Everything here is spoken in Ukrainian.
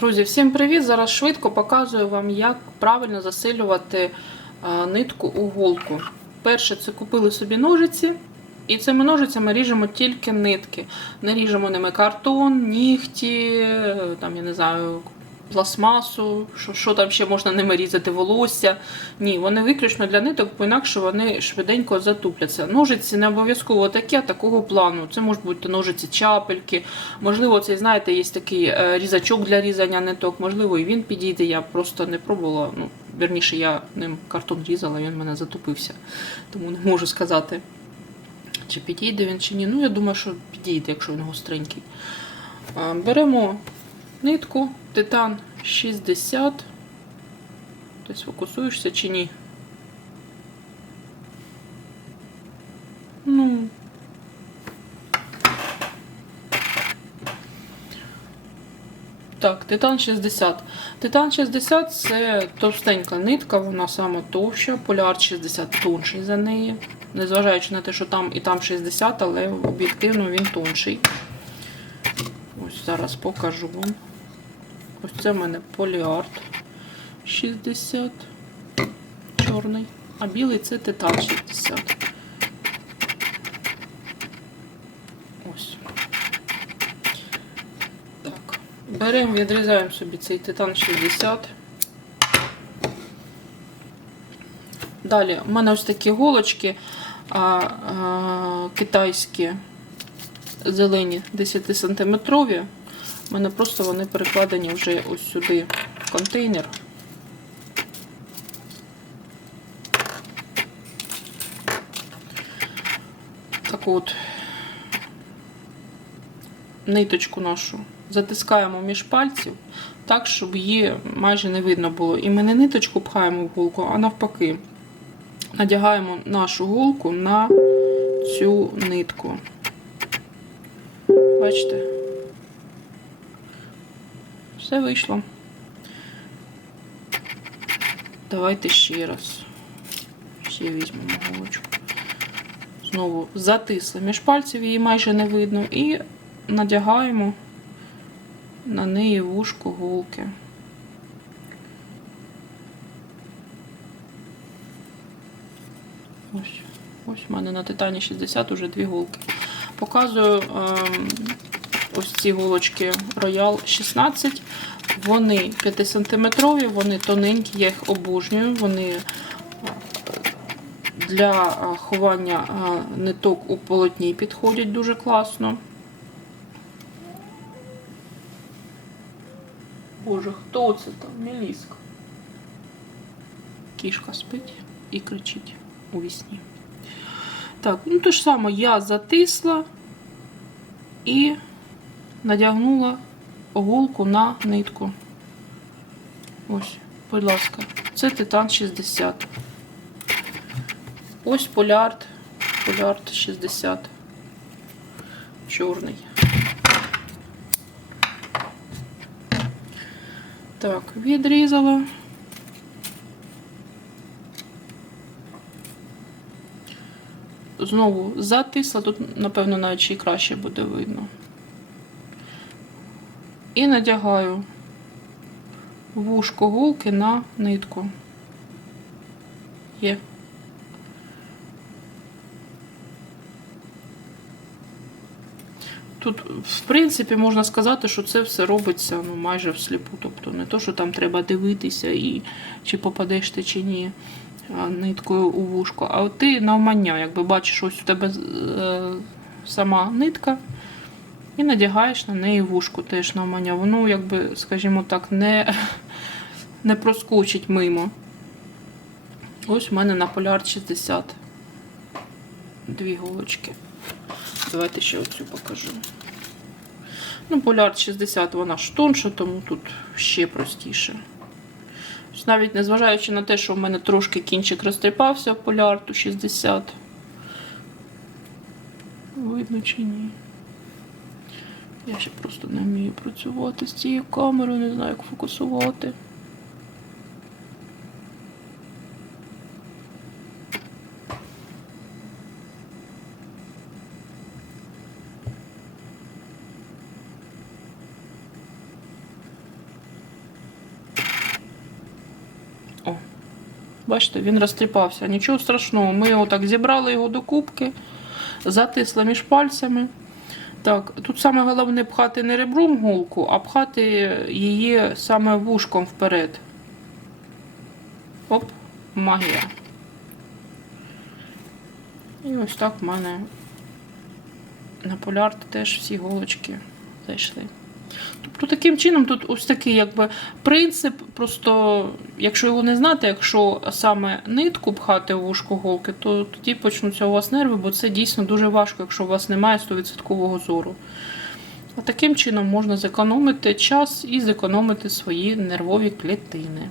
Друзі, всім привіт! Зараз швидко показую вам, як правильно засилювати нитку у голку. Перше, це купили собі ножиці, і цими ножицями ріжемо тільки нитки. Не ріжемо ними картон, нігті, там, я не знаю, пластмасу, що, що там ще можна ними різати, волосся. Ні, вони виключно для ниток, бо інакше вони швиденько затупляться. Ножиці не обов'язково такі, а такого плану. Це можуть бути ножиці чапельки. Можливо, цей, знаєте, є такий е, різачок для різання ниток. Можливо, і він підійде. Я просто не пробувала. Ну, Вірніше, я ним картон різала, він мене затупився. Тому не можу сказати, чи підійде він, чи ні. Ну, я думаю, що підійде, якщо він гостренький. Е, Беремо нитку, титан 60. Тобто фокусуєшся чи ні? Ну. Так, титан 60. Титан 60 це товстенька нитка, вона саме товща. Поляр 60 тонший за неї. Незважаючи на те, що там і там 60, але об'єктивно він тонший. Ось зараз покажу вам. Ось це в мене поліард 60 чорний, а білий це титан 60. Ось. Так. Беремо, відрізаємо собі цей титан 60. Далі, у мене ось такі голочки а, а, китайські зелені 10 сантиметрові. У мене просто вони перекладені вже ось сюди в контейнер. Так от, ниточку нашу затискаємо між пальців так, щоб її майже не видно було. І ми не ниточку пхаємо в голку, а навпаки, надягаємо нашу голку на цю нитку. Бачите? Все вийшло. Давайте ще раз. Ще візьмемо голочку. Знову затисли між пальців, її майже не видно, і надягаємо на неї вушко голки. Ось, ось в мене на титані 60 уже дві голки. Показую ем, ось ці голочки Royal 16. Вони 5 сантиметрові, вони тоненькі, я їх обожнюю. Вони е, для е, ховання е, ниток у полотні підходять дуже класно. Боже, хто це там? Міліска. Кішка спить і кричить у вісні. Так, ну те ж саме я затисла і надягнула голку на нитку. Ось, будь ласка, це титан 60. Ось полярд, полярд 60. Чорний. Так, відрізала. Знову затисла, тут, напевно, навіть ще й краще буде видно. І надягаю вушко голки на нитку. Є. Тут, в принципі, можна сказати, що це все робиться ну, майже всліпу. Тобто не то, що там треба дивитися, і чи попадеш ти чи ні ниткою у вушко. А от ти навмання, якби бачиш, ось у тебе е, сама нитка, і надягаєш на неї вушку теж навмання. Воно, якби, скажімо так, не, не проскочить мимо. Ось у мене на поляр 60 дві голочки. Давайте ще оцю покажу. Ну, поляр 60, вона ж тонша, тому тут ще простіше. Навіть незважаючи на те, що в мене трошки кінчик розтріпався полярту 60. Видно чи ні. Я ще просто не вмію працювати з цією камерою, не знаю, як фокусувати. Бачите, він розтріпався. Нічого страшного. Ми його так зібрали його до кубки, затисли між пальцями. Так, тут саме головне пхати не ребром голку, а пхати її саме вушком вперед. Оп, магія. І ось так в мене на полярт теж всі голочки зайшли. Тобто таким чином тут ось такий якби принцип, просто якщо його не знати, якщо саме нитку пхати в вушко голки, то тоді почнуться у вас нерви, бо це дійсно дуже важко, якщо у вас немає 100% зору. А таким чином можна зекономити час і зекономити свої нервові клітини.